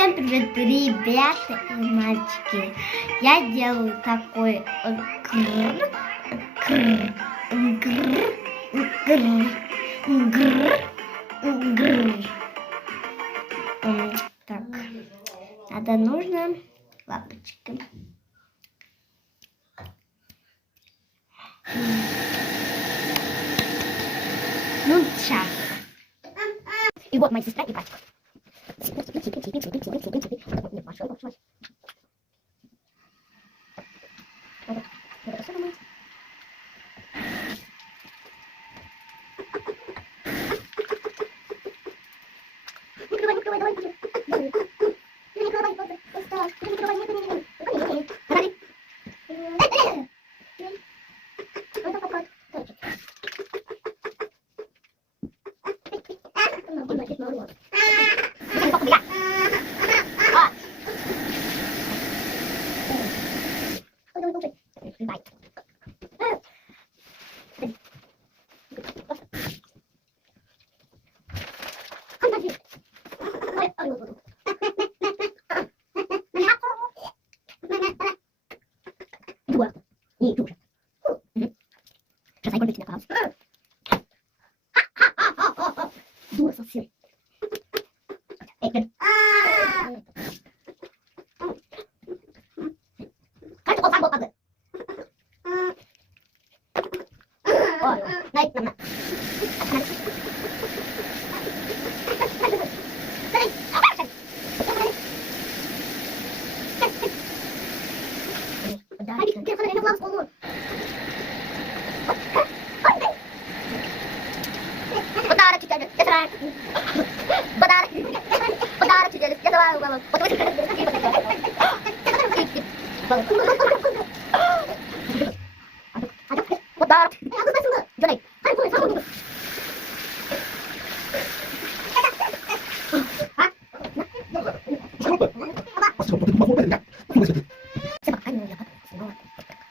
Всем привет, ребята и мальчики. Я делаю такой гр, гр, гр, гр, гр. Так, нужно лапочки. Ну, сейчас. И вот моя сестра и братик. Не, тоже. Сейчас я буду на паузу. Дура совсем. Как он сам был падает? Ой, дай нам. Apa? Pas waktu itu mau foto ya? Aku nggak jadi.